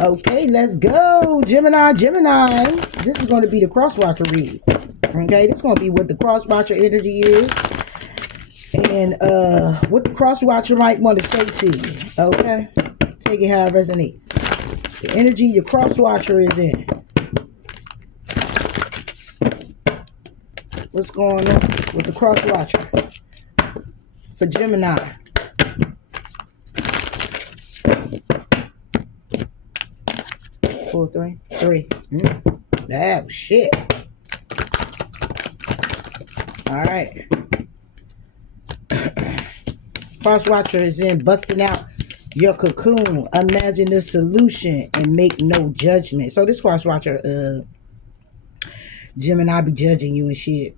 Okay, let's go. Gemini. This is going to be the Crosswatcher read. Okay, this is going to be what the Crosswatcher energy is. And what the Crosswatcher might want to say to you. Okay? Take it how it resonates. The energy your Crosswatcher is in. What's going on with the Crosswatcher for Gemini? Four, three. Oh, shit. Alright. Crosswatcher is in busting out your cocoon. Imagine the solution and make no judgment. So this Crosswatcher, Gemini be judging you and shit.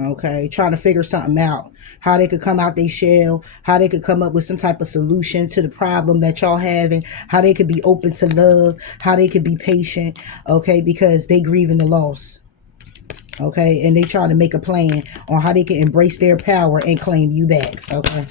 Okay, trying to figure something out, how they could come out their shell, how they could come up with some type of solution to the problem that y'all having, how they could be open to love, how they could be patient, okay, because they grieving the loss, okay, and they trying to make a plan on how they can embrace their power and claim you back, okay.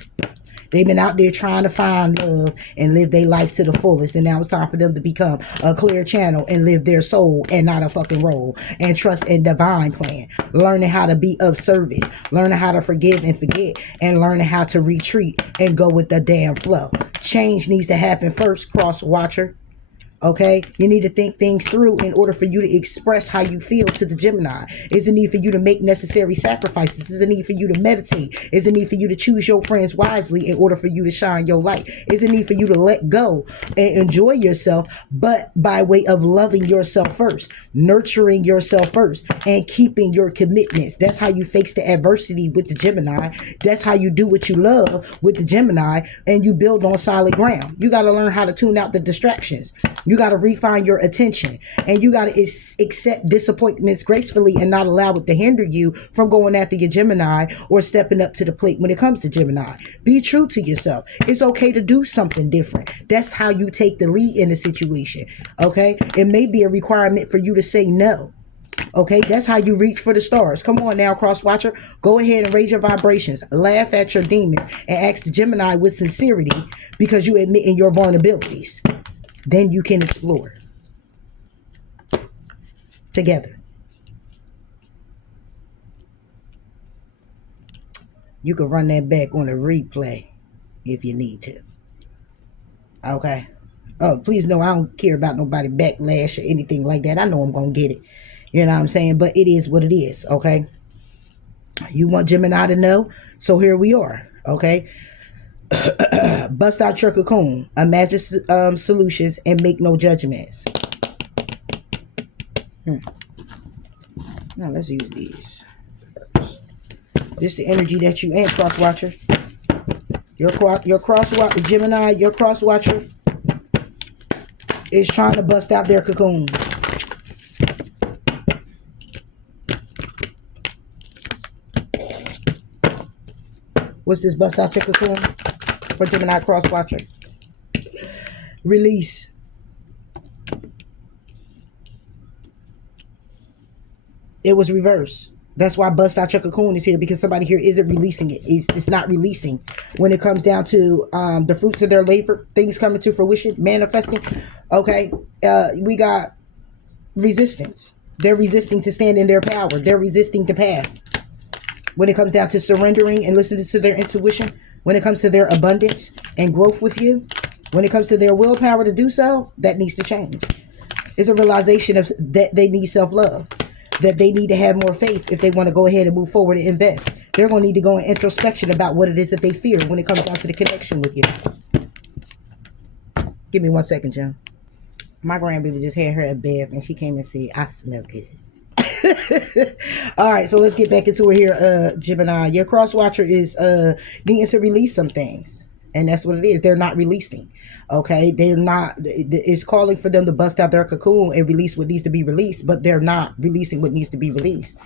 They've been out there trying to find love and live their life to the fullest. And now it's time for them to become a clear channel and live their soul and not a fucking role. And trust in divine plan. Learning how to be of service. Learning how to forgive and forget. And learning how to retreat and go with the damn flow. Change needs to happen first, Crosswatcher. Okay, you need to think things through in order for you to express how you feel to the Gemini. It's a need for you to make necessary sacrifices. It's a need for you to meditate. It's a need for you to choose your friends wisely in order for you to shine your light. It's a need for you to let go and enjoy yourself, but by way of loving yourself first, nurturing yourself first, and keeping your commitments. That's how you face the adversity with the Gemini. That's how you do what you love with the Gemini, and you build on solid ground. You got to learn how to tune out the distractions. You got to refine your attention, and you got to accept disappointments gracefully and not allow it to hinder you from going after your Gemini or stepping up to the plate when it comes to Gemini. Be true to yourself. It's okay to do something different. That's how you take the lead in a situation. Okay. It may be a requirement for you to say no. Okay, that's how you reach for the stars. Come on now, Crosswatcher. Go ahead and raise your vibrations. Laugh at your demons and ask the Gemini with sincerity because you admit in your vulnerabilities. Then you can explore together. You can run that back on a replay if you need to. Okay. Oh, please know I don't care about nobody backlash or anything like that. I know I'm going to get it. You know what I'm saying? But it is what it is. Okay. You want Gemini to know? So here we are. Okay. Bust out your cocoon. Imagine solutions and make no judgments. Now let's use these first. This is the energy that you in, Crosswatcher. Your Crosswatcher, Gemini, your Crosswatcher is trying to bust out their cocoon. What's this bust out your cocoon for Gemini Crosswatcher? Release. It was reversed. That's why bust out your cocoon is here, because somebody here isn't releasing it. It's not releasing. When it comes down to the fruits of their labor, things coming to fruition, manifesting. Okay, we got resistance. They're resisting to stand in their power. They're resisting the path. When it comes down to surrendering and listening to their intuition, when it comes to their abundance and growth with you, when it comes to their willpower to do so, that needs to change. It's a realization of that they need self-love, that they need to have more faith if they want to go ahead and move forward and invest. They're going to need to go in introspection about what it is that they fear when it comes down to the connection with you. Give me 1 second, Jim. My grandbaby just had her at bath and she came and said, I smell good. All right, so let's get back into it here, Gemini. Your Crosswatcher is needing to release some things, and that's what it is. They're not releasing. Okay, they're not. It's calling for them to bust out their cocoon and release what needs to be released, but they're not releasing what needs to be released,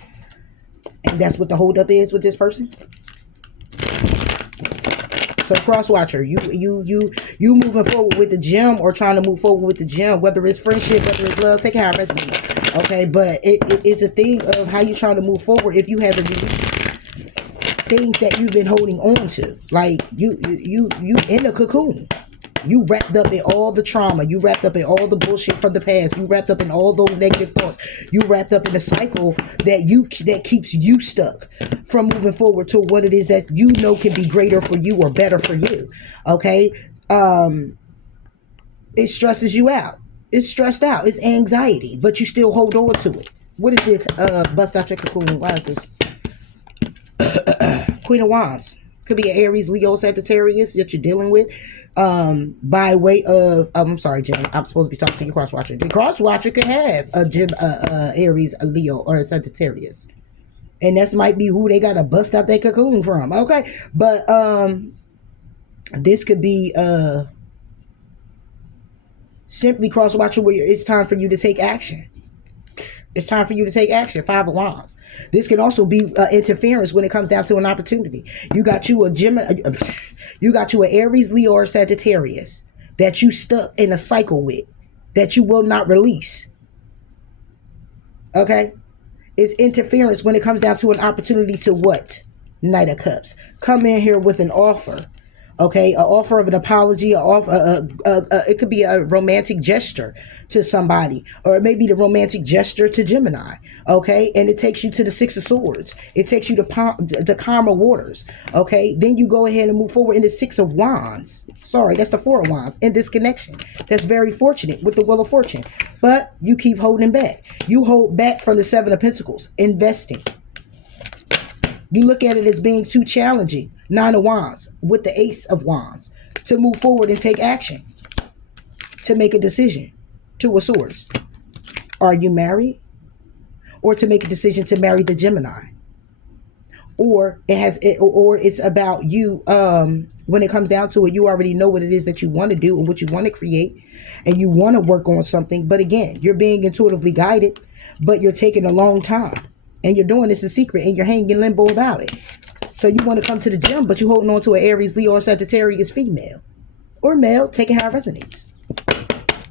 and that's what the holdup is with this person. So Crosswatcher, you moving forward with the gem or trying to move forward with the gem, whether it's friendship, whether it's love, take how it resonates. Okay, but it's a thing of how you trying to move forward if you haven't released things that you've been holding on to. Like you in a cocoon. You wrapped up in all the trauma. You wrapped up in all the bullshit from the past. You wrapped up in all those negative thoughts. You wrapped up in a cycle that keeps you stuck from moving forward to what it is that you know can be greater for you or better for you. Okay? It stresses you out. It's stressed out. It's anxiety, but you still hold on to it. What is it? Bust out your cocoon. Why is this? Queen of Wands. Could be an Aries, Leo, Sagittarius that you're dealing with by way of, I'm sorry, Jim. I'm supposed to be talking to your Crosswatcher. The Crosswatcher could have a Aries, a Leo, or a Sagittarius. And that might be who they got to bust out their cocoon from. Okay. But this could be simply Crosswatcher where it's time for you to take action. It's time for you to take action. 5 of Wands. This can also be interference when it comes down to an opportunity. You got you a Gemini, you got you an Aries, Leo, or Sagittarius that you stuck in a cycle with that you will not release. Okay? It's interference when it comes down to an opportunity to what? Knight of Cups. Come in here with an offer. Okay, an offer of an apology, it could be a romantic gesture to somebody, or it may be the romantic gesture to Gemini. Okay, and it takes you to the 6 of Swords. It takes you to calmer waters. Okay, then you go ahead and move forward in the 6 of Wands. Sorry, that's the 4 of Wands in this connection. That's very fortunate with the Wheel of Fortune, but you keep holding back. You hold back from the 7 of Pentacles, investing. You look at it as being too challenging. 9 of Wands with the Ace of Wands to move forward and take action, to make a decision. 2 of Swords. Are you married? Or to make a decision to marry the Gemini? Or it's about you. When it comes down to it, you already know what it is that you want to do and what you want to create, and you want to work on something. But again, you're being intuitively guided, but you're taking a long time. And you're doing this in secret, and you're hanging in limbo about it. So you want to come to the gym, but you're holding on to an Aries, Leo, or Sagittarius female. Or male, taking how it resonates.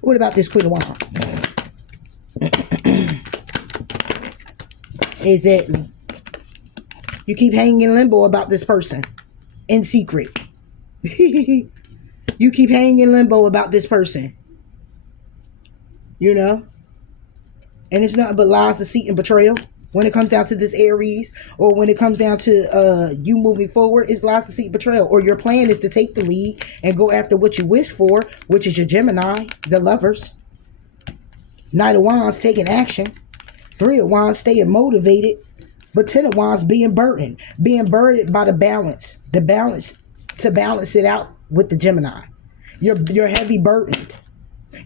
What about this Queen of Wands? Exactly. You keep hanging in limbo about this person. In secret. You keep hanging in limbo about this person. You know? And it's nothing but lies, deceit, and betrayal. When it comes down to this Aries, or when it comes down to you moving forward, it's lies, deceit, betrayal. Or your plan is to take the lead and go after what you wish for, which is your Gemini, the Lovers. Knight of Wands taking action. 3 of Wands staying motivated. But 10 of Wands being burdened. Being burdened by the balance. The balance to balance it out with the Gemini. You're heavy burdened.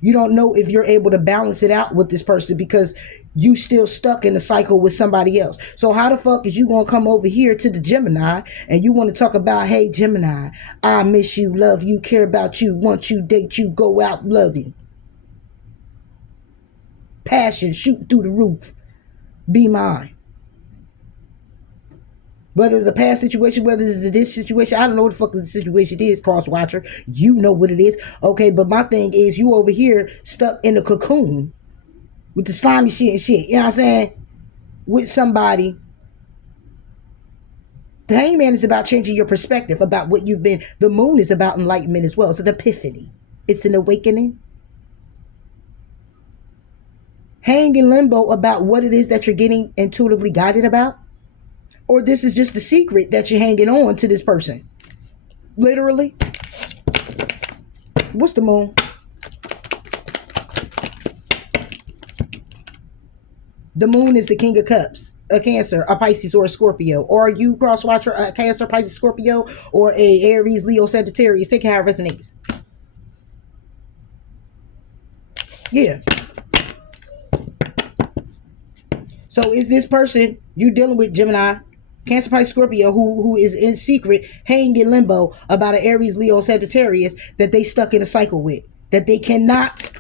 You don't know if you're able to balance it out with this person because you still stuck in the cycle with somebody else. So how the fuck is you going to come over here to the Gemini and you want to talk about, hey, Gemini, I miss you, love you, care about you, want you, date you, go out loving. Passion, shoot through the roof. Be mine. Whether it's a past situation, whether it's this situation, I don't know what the fuck the situation is, Crosswatcher. You know what it is. Okay, but my thing is you over here stuck in the cocoon with the slimy shit and shit. You know what I'm saying? With somebody. The Hangman is about changing your perspective about what you've been. The Moon is about enlightenment as well. It's an epiphany. It's an awakening. Hang in limbo about what it is that you're getting intuitively guided about. Or this is just the secret that you're hanging on to this person. Literally. What's the Moon? The Moon is the King of Cups. A Cancer, a Pisces, or a Scorpio. Or are you, Crosswatcher, a Cancer, Pisces, Scorpio, or a Aries, Leo, Sagittarius? Take how it resonates. Yeah. So is this person you dealing with, Gemini, Cancer, Pisces, Scorpio, who is in secret, hanging in limbo about an Aries, Leo, Sagittarius that they stuck in a cycle with, that they cannot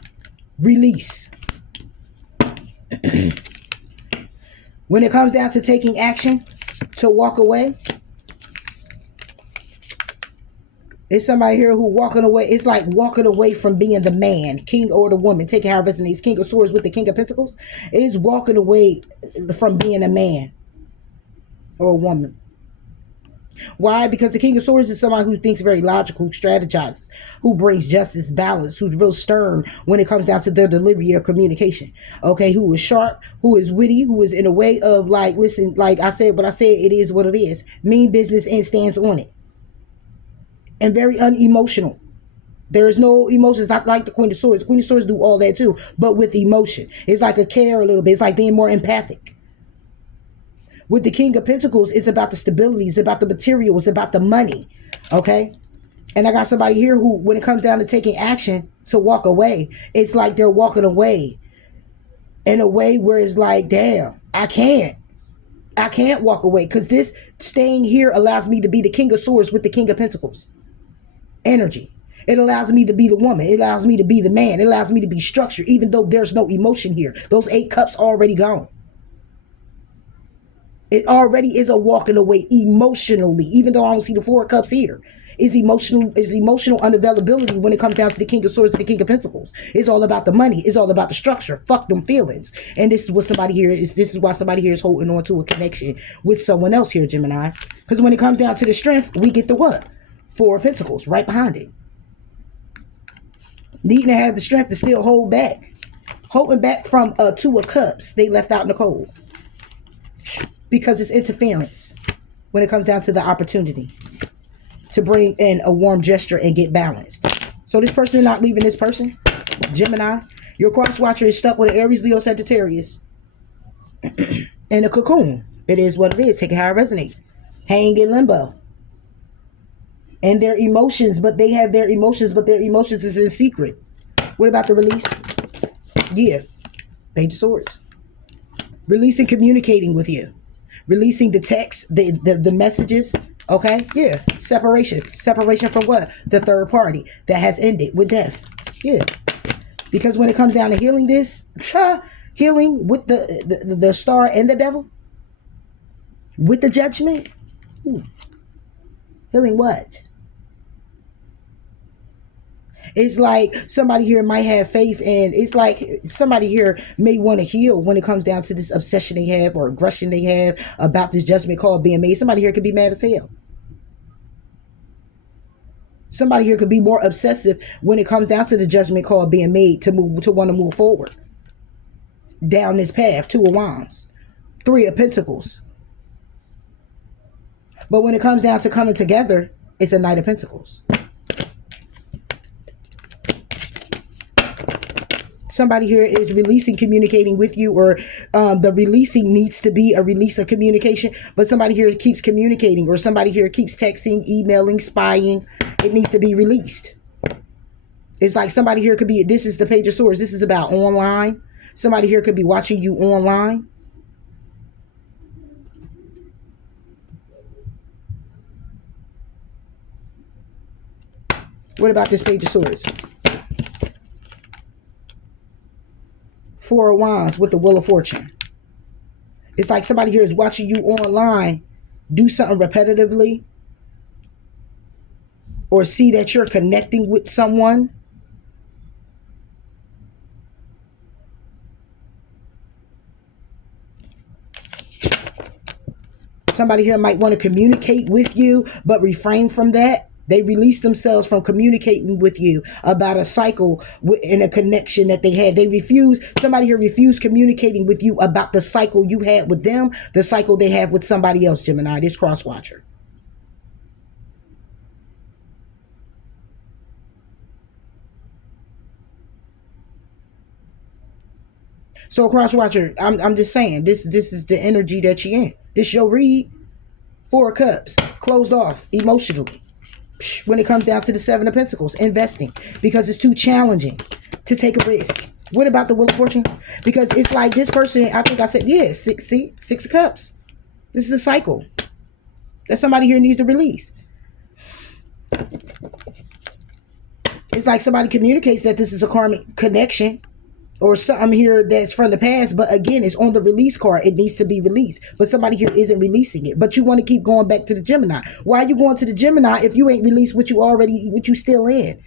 release? When it comes down to taking action, to walk away, it's somebody here who walking away. It's like walking away from being the man, king, or the woman. Take how it resonates. King of Swords with the King of Pentacles. It's walking away from being a man or a woman. Why? Because the King of Swords is somebody who thinks very logical, who strategizes, who brings justice, balance, who's real stern when it comes down to their delivery or communication. Okay, who is sharp, who is witty, who is in a way of like, listen, like I said, what I said, it is what it is. Mean business and stands on it. And very unemotional. There is no emotions, not like the Queen of Swords. Queen of Swords do all that too, but with emotion. It's like a care a little bit. It's like being more empathic. With the King of Pentacles, it's about the stability. It's about the material. It's about the money. Okay? And I got somebody here who, when it comes down to taking action to walk away, it's like they're walking away in a way where it's like, damn, I can't walk away. Because this staying here allows me to be the King of Swords with the King of Pentacles. Energy. It allows me to be the woman. It allows me to be the man. It allows me to be structured, even though there's no emotion here. Those 8 cups already gone. It already is a walking away emotionally, even though I don't see the 4 cups here. Is emotional unavailability when it comes down to the King of Swords and the King of Pentacles. It's all about the money. It's all about the structure. Fuck them feelings. And this is what somebody here is. This is why somebody here is holding on to a connection with someone else here, Gemini. Because when it comes down to the strength, we get the what? 4 of Pentacles right behind it. Needing to have the strength to still hold back. Holding back from 2 of Cups they left out in the cold. Because it's interference when it comes down to the opportunity to bring in a warm gesture and get balanced. So this person is not leaving this person. Gemini, your cross-watcher is stuck with an Aries, Leo, Sagittarius. In a cocoon. It is what it is. Take it how it resonates. Hang in limbo. And their emotions, but they have their emotions, but their emotions is in secret. What about the release? Yeah. Page of Swords. Releasing, communicating with you. Releasing the text, the messages. Okay? Yeah. Separation. Separation from what? The third party that has ended with death. Yeah. Because when it comes down to healing this, healing with the star and the devil, with the judgment. Ooh. Healing what? It's like somebody here might have faith, and it's like somebody here may want to heal when it comes down to this obsession they have or aggression they have about this judgment call being made. Somebody here could be mad as hell. Somebody here could be more obsessive when it comes down to the judgment call being made to want to move forward down this path. 2 of Wands, 3 of Pentacles. But when it comes down to coming together, it's a Knight of Pentacles. Somebody here is releasing, communicating with you, or the releasing needs to be a release of communication, but somebody here keeps communicating, or somebody here keeps texting, emailing, spying. It needs to be released. It's like somebody here could be, this is the Page of Swords. This is about online. Somebody here could be watching you online. What about this Page of Swords? 4 of Wands with the Wheel of Fortune. It's like somebody here is watching you online do something repetitively, or see that you're connecting with someone. Somebody here might want to communicate with you, but refrain from that. They release themselves from communicating with you about a cycle in a connection that they had. Somebody here refused communicating with you about the cycle you had with them, the cycle they have with somebody else, Gemini, this cross-watcher. So cross-watcher, I'm just saying, this is the energy that you're in. This your read. 4 of Cups, closed off emotionally. When it comes down to the 7 of Pentacles, investing, because it's too challenging to take a risk. What about the Wheel of Fortune? Because it's like this person, I think I said, yeah, 6 of Cups. This is a cycle that somebody here needs to release. It's like somebody communicates that this is a karmic connection or something here that's from the past, but again, it's on the release card. It needs to be released, but somebody here isn't releasing it. But you want to keep going back to the Gemini. Why are you going to the Gemini if you ain't released what you still in?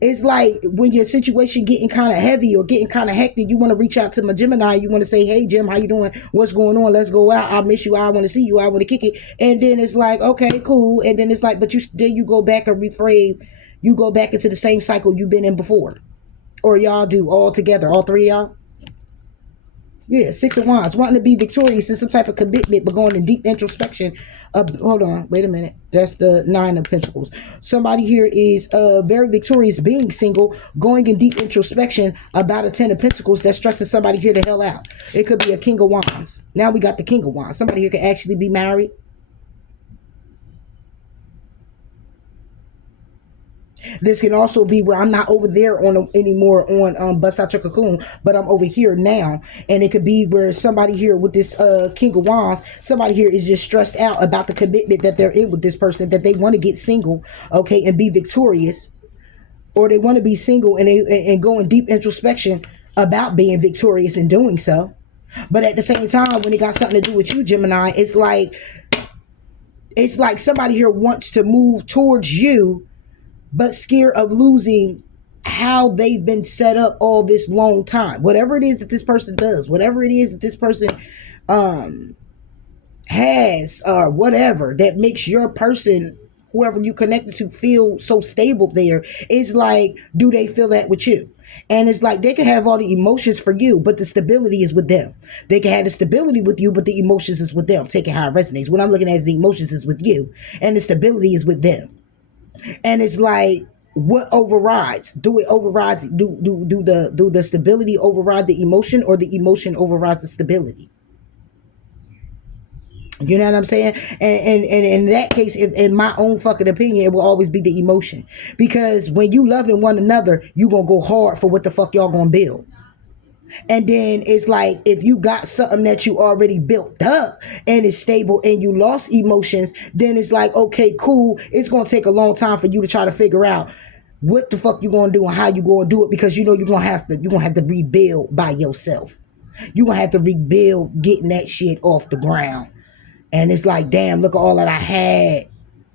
It's like when your situation getting kind of heavy or getting kind of hectic, you want to reach out to my Gemini. You want to say, hey, Jim, how you doing? What's going on? Let's go out. I miss you. I want to see you. I want to kick it. And then it's like, okay, cool. And then it's like, but you go back and reframe. You go back into the same cycle you've been in before. Or y'all do all together, all three of y'all? Yeah, Six of Wands, wanting to be victorious in some type of commitment, but going in deep introspection. Hold on, wait a minute. That's the Nine of Pentacles. Somebody here is very victorious being single, going in deep introspection about a Ten of Pentacles that's stressing somebody here the hell out. It could be a King of Wands. Now we got the King of Wands. Somebody here could actually be married. This can also be where I'm not over there on anymore on Bust Out Your Cocoon, but I'm over here now. And it could be where somebody here with this King of Wands, somebody here is just stressed out about the commitment that they're in with this person, that they want to get single, okay, and be victorious. Or they want to be single and go in deep introspection about being victorious in doing so. But at the same time, when it got something to do with you, Gemini, it's like somebody here wants to move towards you, but scared of losing how they've been set up all this long time. Whatever it is that this person does, whatever it is that this person has, or whatever that makes your person, whoever you connected to, feel so stable there, it's like, do they feel that with you? And it's like they can have all the emotions for you, but the stability is with them. They can have the stability with you, but the emotions is with them. Take it how it resonates. What I'm looking at is the emotions is with you, and the stability is with them. And it's like, what overrides? Do it overrides? Do the stability override the emotion, or the emotion overrides the stability? You know what I'm saying? And in that case, if, in my own fucking opinion, it will always be the emotion. Because when you loving one another, you gonna go hard for what the fuck y'all gonna build. And then it's like, if you got something that you already built up and it's stable and you lost emotions, then it's like, okay, cool. It's going to take a long time for you to try to figure out what the fuck you going to do and how you going to do it, because you know you're going to have to rebuild by yourself. You're going to have to rebuild getting that shit off the ground. And it's like, damn, look at all that I had.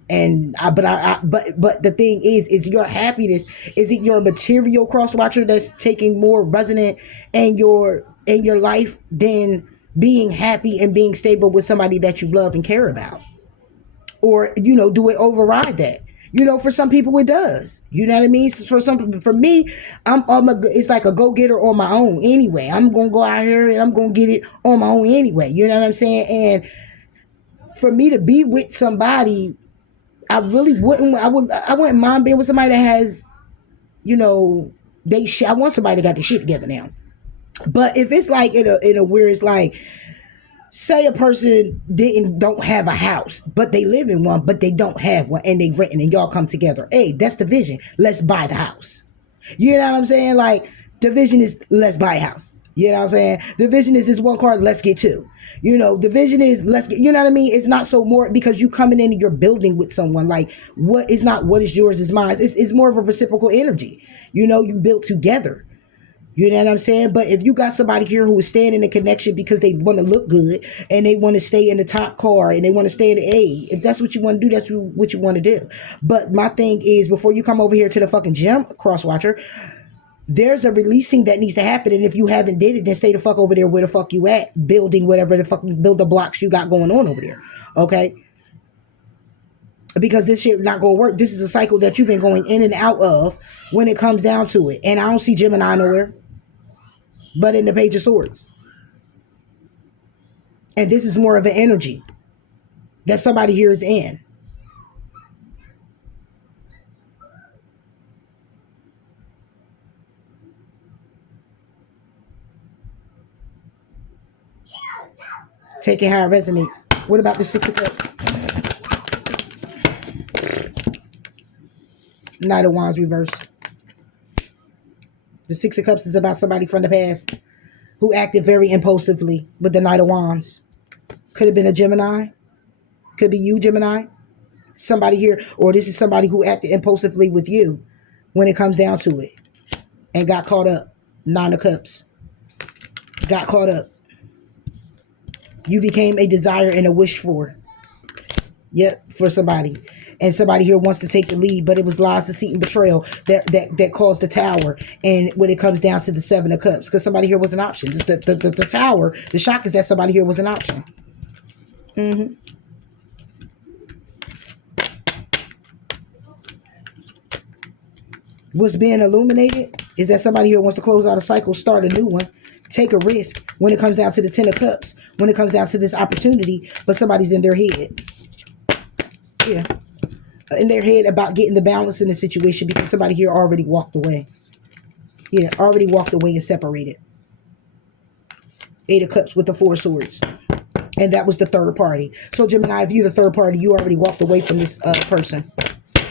And but the thing is your happiness, is it your material Crosswatcher that's taking more resonant in your life than being happy and being stable with somebody that you love and care about? Or, you know, do it override that? You know, for some people it does. You know what I mean? For me, it's like a go-getter on my own anyway. I'm gonna go out here and I'm gonna get it on my own anyway. You know what I'm saying? And for me to be with somebody, I really wouldn't. I wouldn't mind being with somebody that has, you know, I want somebody that got the shit together now. But if it's like in a where it's like, say a person don't have a house, but they live in one, but they don't have one, and they renting, and y'all come together. Hey, that's the vision. Let's buy the house. You know what I'm saying? Like, the vision is, let's buy a house. You know what I'm saying? The vision is this one card, let's get two. You know, the vision is, let's get, you know what I mean? It's not so more because you coming in and you're building with someone. Like, what is yours is mine. It's more of a reciprocal energy. You know, you build together. You know what I'm saying? But if you got somebody here who is staying in a connection because they want to look good and they want to stay in the top car and they want to stay in the A, if that's what you want to do, that's what you want to do. But my thing is, before you come over here to the fucking gym, Crosswatcher, there's a releasing that needs to happen. And if you haven't did it, then stay the fuck over there where the fuck you at, building whatever the fucking builder blocks you got going on over there. Okay? Because this shit not going to work. This is a cycle that you've been going in and out of when it comes down to it. And I don't see Gemini nowhere but in the Page of Swords. And this is more of an energy that somebody here is in. Take it how it resonates. What about the Six of Cups? Knight of Wands reversed. The Six of Cups is about somebody from the past who acted very impulsively with the Knight of Wands. Could have been a Gemini. Could be you, Gemini. Somebody here, or this is somebody who acted impulsively with you when it comes down to it and got caught up. Nine of Cups. Got caught up. You became a desire and a wish for. Yep, for somebody. and somebody here wants to take the lead, but it was lies, deceit, and betrayal that caused the tower. And when it comes down to the Seven of Cups, because somebody here was an option. The tower, the shock is that somebody here was an option. What's being illuminated is that somebody here wants to close out a cycle, start a new one, take a risk when it comes down to the Ten of Cups, when it comes down to this opportunity, but somebody's in their head. Yeah. In their head about getting the balance in the situation because somebody here already walked away. Yeah, already walked away and separated. Eight of Cups with the Four Swords. And that was the third party. So Gemini, if you're the third party, you already walked away from this person.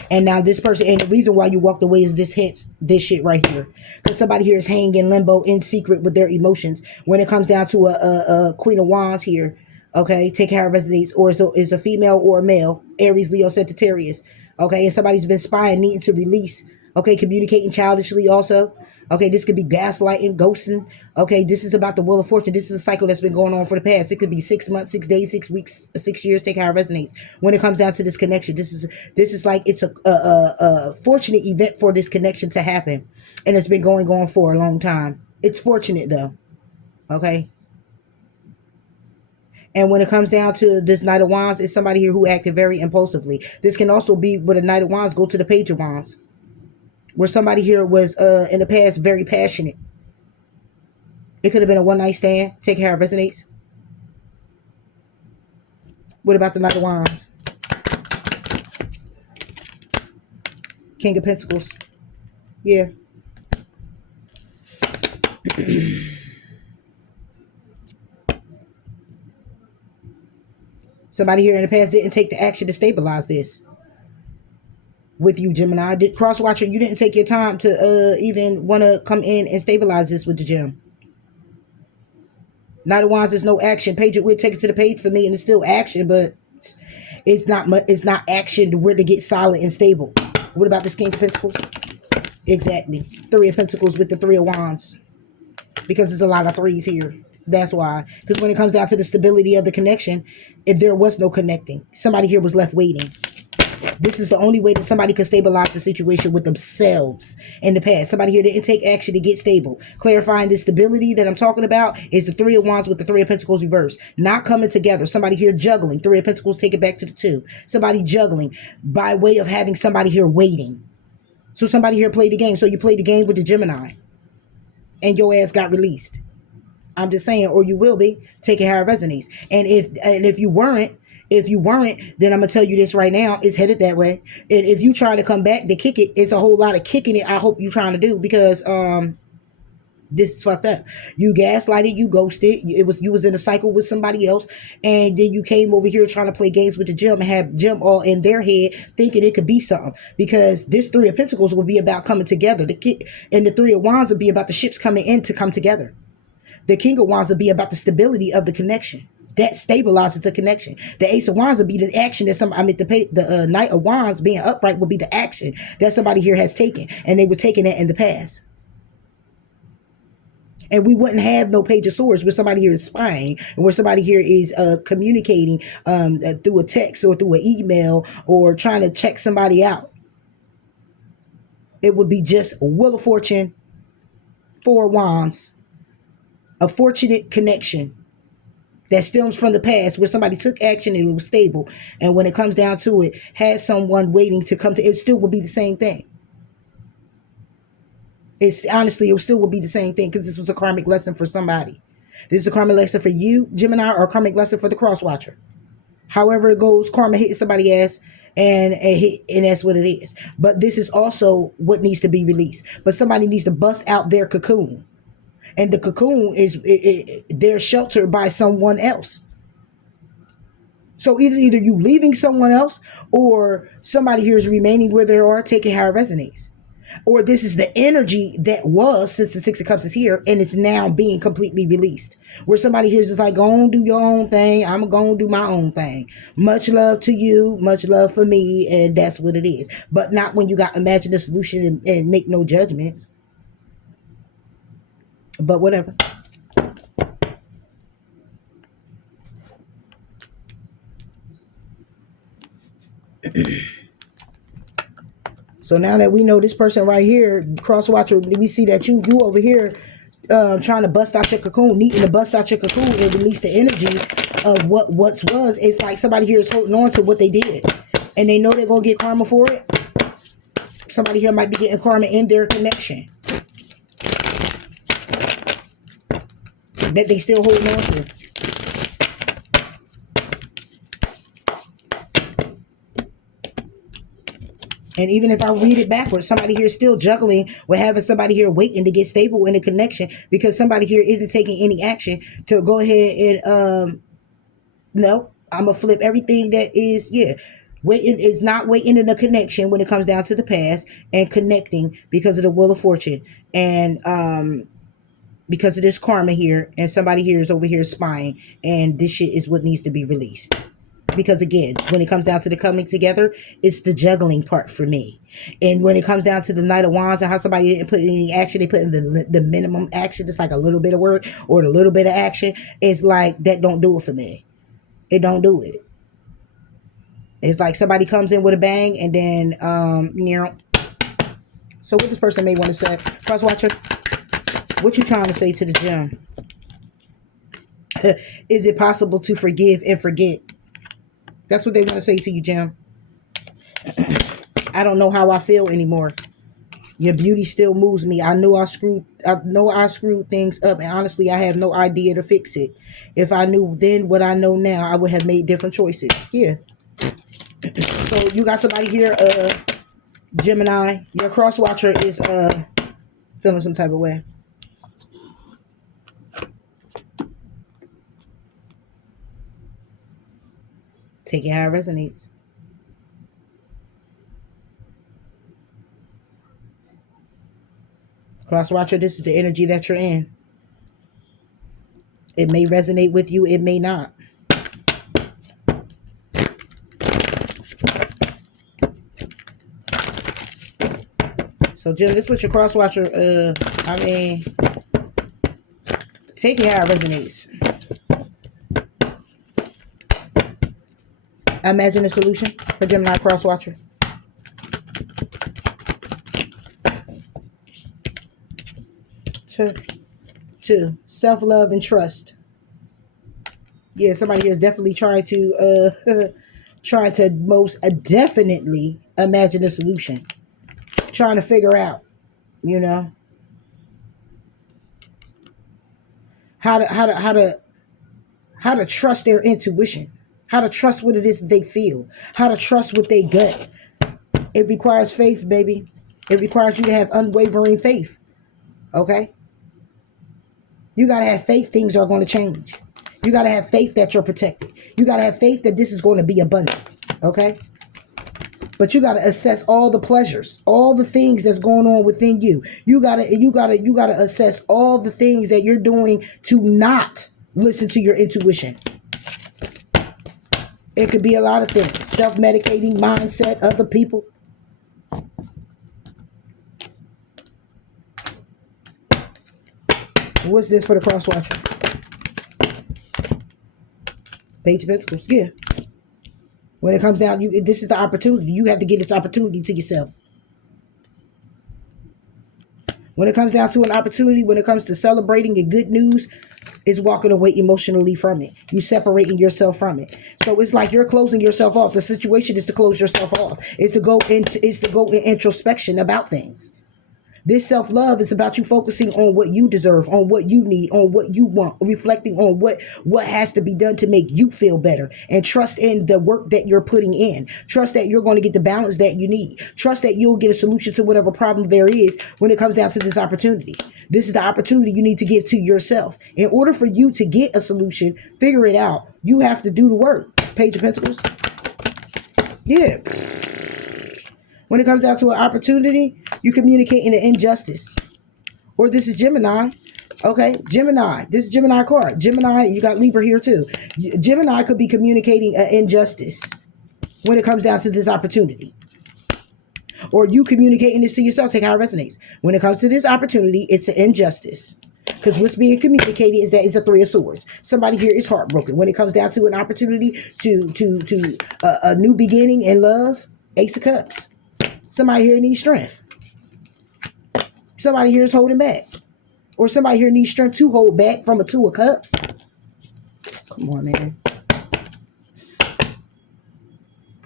And now this person, and the reason why you walked away is this shit right here. Because somebody here is hanging in limbo in secret with their emotions. When it comes down to a Queen of Wands here, okay, take how it resonates, or is a female or a male, Aries, Leo, Sagittarius, okay, and somebody's been spying, needing to release, okay, communicating childishly also. Okay, this could be gaslighting, ghosting. Okay, this is about the Wheel of Fortune. This is a cycle that's been going on for the past. It could be 6 months, 6 days, 6 weeks, 6 years. Take how it resonates. When it comes down to this connection, this is like it's a fortunate event for this connection to happen, and it's been going on for a long time. It's fortunate though. Okay. And when it comes down to this Knight of Wands, it's somebody here who acted very impulsively. This can also be with a Knight of Wands go to the Page of Wands, where somebody here was in the past very passionate. It could have been a one-night stand. Take how it resonates. What about the Knight of Wands? King of Pentacles. Yeah. Somebody here in the past didn't take the action to stabilize this with you, Gemini. Crosswatcher, you didn't take your time to even want to come in and stabilize this with the gem. Knight of Wands is no action. Page it, we'll take it to the page for me, and it's still action, but it's not action to where to get solid and stable. What about this King of Pentacles? Exactly. Three of Pentacles with the Three of Wands. Because there's a lot of threes here. That's why. Because when it comes down to the stability of the connection, there was no connecting. Somebody here was left waiting. This is the only way that somebody could stabilize the situation with themselves in the past. Somebody here didn't take action to get stable. Clarifying the stability that I'm talking about is the Three of Wands with the Three of Pentacles reversed. Not coming together. Somebody here juggling. Three of Pentacles, take it back to the two. Somebody juggling by way of having somebody here waiting. So somebody here played the game. So you played the game with the Gemini. And your ass got released. I'm just saying, or you will be. Take it how it resonates. And if you weren't, then I'm gonna tell you this right now, it's headed that way. And if you try to come back to kick it, it's a whole lot of kicking it. I hope you're trying to do, because this is fucked up. You gaslighted, you ghosted. You was in a cycle with somebody else, and then you came over here trying to play games with the gem and have gem all in their head, thinking it could be something. Because this Three of Pentacles will be about coming together. And the Three of Wands will be about the ships coming in to come together. The King of Wands will be about the stability of the connection. That stabilizes the connection. The Ace of Wands will be the action that the Knight of Wands being upright will be the action that somebody here has taken, and they were taking it in the past. And we wouldn't have no Page of Swords where somebody here is spying, and where somebody here is communicating through a text or through an email or trying to check somebody out. It would be just a Wheel of Fortune, Four of Wands, a fortunate connection that stems from the past where somebody took action and it was stable. And when it comes down to it, had someone waiting to come to it, still would be the same thing. It's honestly, it still would be the same thing, because this was a karmic lesson for somebody. This is a karmic lesson for you, Gemini, or a karmic lesson for the Crosswatcher. However it goes, karma hitting somebody's ass, and that's what it is. But this is also what needs to be released. But somebody needs to bust out their cocoon. And the cocoon is they're sheltered by someone else. So either you leaving someone else, or somebody here is remaining where they are, taking how it resonates. Or this is the energy that was, since the Six of Cups is here, and it's now being completely released. Where somebody here is just like, go on, do your own thing. I'm going to do my own thing. Much love to you, much love for me, and that's what it is. But not when you got imagine the solution and make no judgments. But whatever. So now that we know this person right here, Crosswatcher, we see that you over here trying to bust out your cocoon, needing to bust out your cocoon and release the energy of what once was. It's like somebody here is holding on to what they did, and they know they're gonna get karma for it. Somebody here might be getting karma in their connection that they still holding on to. And even if I read it backwards, somebody here is still juggling with having somebody here waiting to get stable in a connection because somebody here isn't taking any action to go ahead and, no, I'm going to flip everything that is, waiting is not waiting in a connection when it comes down to the past and connecting because of the Wheel of Fortune and, because of this karma here, and somebody here is over here spying, and this shit is what needs to be released. Because again, when it comes down to the coming together, it's the juggling part for me. And when it comes down to the Knight of Wands and how somebody didn't put in any action, they put in the minimum action. It's like a little bit of work or a little bit of action. It's like, that don't do it for me. It don't do it. It's like somebody comes in with a bang and then, so what this person may want to say, Crosswatcher, what you trying to say to the gem? Is it possible to forgive and forget? That's what they want to say to you, Gem. I don't know how I feel anymore. Your beauty still moves me. I know I screwed things up, and honestly, I have no idea to fix it. If I knew then what I know now, I would have made different choices. Yeah. So you got somebody here, Gemini. Your Crosswatcher is feeling some type of way. Take it how it resonates. Crosswatcher, this is the energy that you're in. It may resonate with you, it may not. So, Jim, this is what your Crosswatcher, take it how it resonates. Imagine a solution for Gemini Crosswatcher. To self-love and trust. Yeah, somebody here is definitely trying to most definitely imagine a solution. Trying to figure out, how to trust their intuition. How to trust what it is that they feel. How to trust what they gut. It requires faith, baby. It requires you to have unwavering faith. Okay? You got to have faith things are going to change. You got to have faith that you're protected. You got to have faith that this is going to be abundant. Okay? But you got to assess all the pleasures, all the things that's going on within you. You got to assess all the things that you're doing to not listen to your intuition. It could be a lot of things. Self-medicating, mindset, other people. What's this for the Crosswatcher? Page of Pentacles. Yeah. When it comes down, this is the opportunity. You have to give this opportunity to yourself. When it comes down to an opportunity, when it comes to celebrating your good news, is walking away emotionally from it. You separating yourself from it. So it's like you're closing yourself off. The situation is to close yourself off. It's to go in introspection about things. This self-love is about you focusing on what you deserve, on what you need, on what you want, reflecting on what has to be done to make you feel better, and trust in the work that you're putting in. Trust that you're going to get the balance that you need. Trust that you'll get a solution to whatever problem there is when it comes down to this opportunity. This is the opportunity you need to give to yourself. In order for you to get a solution, figure it out, you have to do the work. Page of Pentacles. Yeah. When it comes down to an opportunity, you communicate in an injustice. Or this is Gemini. Okay, Gemini. This is Gemini card. Gemini, you got Libra here too. Gemini could be communicating an injustice when it comes down to this opportunity. Or you communicating this to yourself. Take how it resonates. When it comes to this opportunity, it's an injustice. Because what's being communicated is that it's a Three of Swords. Somebody here is heartbroken. When it comes down to an opportunity to a new beginning in love, Ace of Cups. Somebody here needs strength. Somebody here is holding back. Or somebody here needs strength to hold back from a Two of Cups. Come on, man.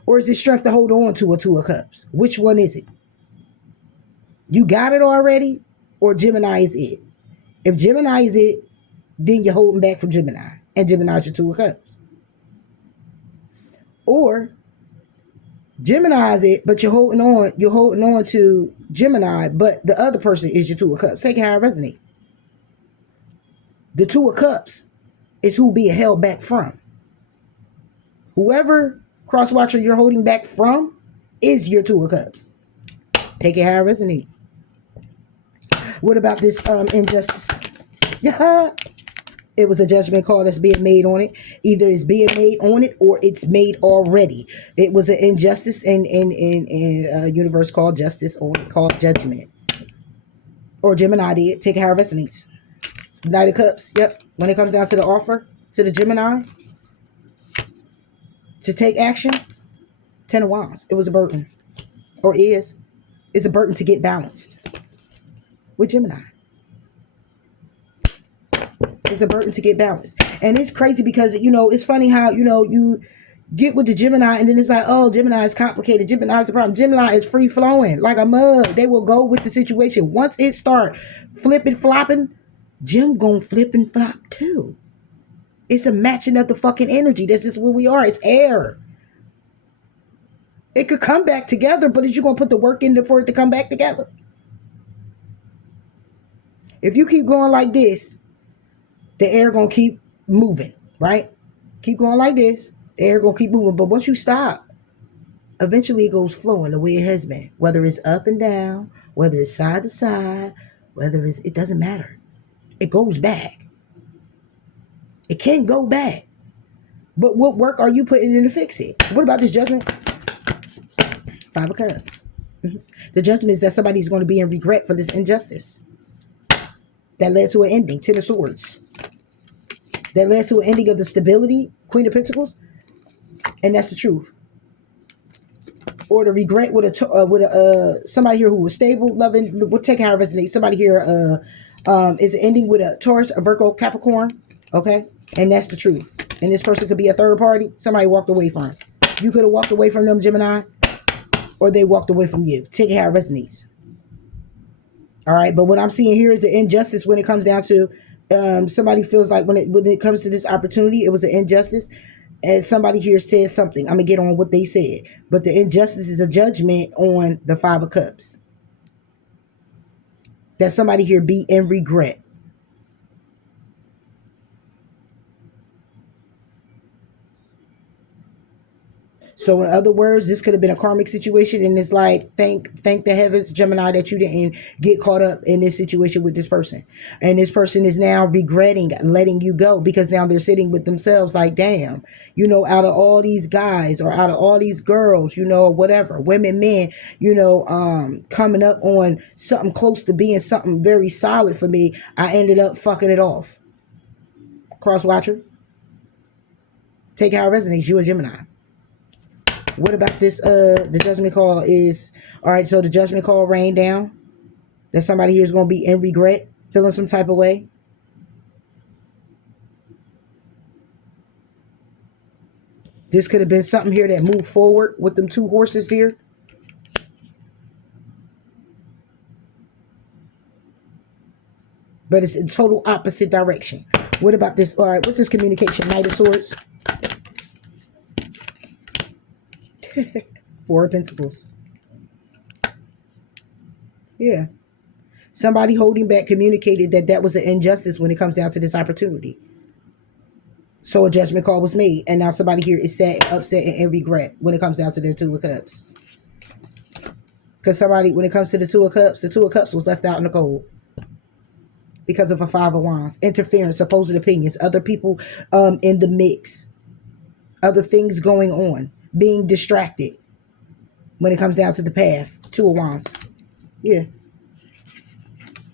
Or is it strength to hold on to a Two of Cups? Which one is it? You got it already? Or Gemini is it? If Gemini is it, then you're holding back from Gemini. And Gemini is your Two of Cups. Or Gemini is it, but you're holding on to Gemini, but the other person is your Two of Cups. Take it how it resonates. The Two of Cups is who being held back from. Whoever Crosswatcher you're holding back from is your Two of Cups. Take it how it resonates. What about this injustice? Yeah. It was a judgment call that's being made on it. Either it's being made on it or it's made already. It was an injustice in universe called justice, or called judgment. Or Gemini did. Take it how it resonates. Knight of Cups. Yep. When it comes down to the offer to the Gemini to take action, 10 of Wands. It was a burden. Or is. It's a burden to get balanced with Gemini. It's a burden to get balanced. And it's crazy because, it's funny how, you get with the Gemini and then it's like, oh, Gemini is complicated. Gemini is the problem. Gemini is free flowing like a mug. They will go with the situation. Once it start flipping, flopping, Gem gonna flip and flop too. It's a matching of the fucking energy. That's just what we are. It's air. It could come back together, but is you gonna put the work in there for it to come back together? If you keep going like this, the air gonna keep moving, right? Keep going like this, the air gonna keep moving. But once you stop, eventually it goes flowing the way it has been. Whether it's up and down, whether it's side to side, it doesn't matter. It goes back. It can go back. But what work are you putting in to fix it? What about this judgment? 5 of Cups. The judgment is that somebody's going to be in regret for this injustice that led to an ending. 10 of Swords. That led to an ending of the stability, Queen of Pentacles, and that's the truth. Or the regret with somebody here who was stable, loving. We'll take how it resonates. Somebody here is ending with a Taurus, a Virgo, Capricorn, okay, and that's the truth. And this person could be a third party. Somebody walked away from. You could have walked away from them, Gemini, or they walked away from you. Take it how it resonates. All right, but what I'm seeing here is an injustice when it comes down to. Somebody feels like when it comes to this opportunity, it was an injustice, and somebody here says something. I'm gonna get on what they said, but the injustice is a judgment on the 5 of Cups. That somebody here be in regret. So in other words, this could have been a karmic situation, and it's like, thank the heavens, Gemini, that you didn't get caught up in this situation with this person. And this person is now regretting letting you go, because now they're sitting with themselves like, damn, out of all these guys or out of all these girls, whatever, women, men, coming up on something close to being something very solid for me, I ended up fucking it off. Crosswatcher. Take how it resonates. You a Gemini. What about this? The judgment call is, all right, so the judgment call rained down. That somebody here is going to be in regret, feeling some type of way. This could have been something here that moved forward with them 2 horses here. But it's in total opposite direction. What about this? All right, what's this communication? Knight of Swords. 4 of Pentacles. Yeah. Somebody holding back communicated that was an injustice when it comes down to this opportunity. So a judgment call was made. And now somebody here is sad, upset, and in regret when it comes down to their 2 of Cups. Because somebody, when it comes to the 2 of Cups, the 2 of Cups was left out in the cold. Because of a 5 of Wands. Interference, supposed opinions, other people in the mix. Other things going on. Being distracted when it comes down to the path. 2 of Wands. Yeah.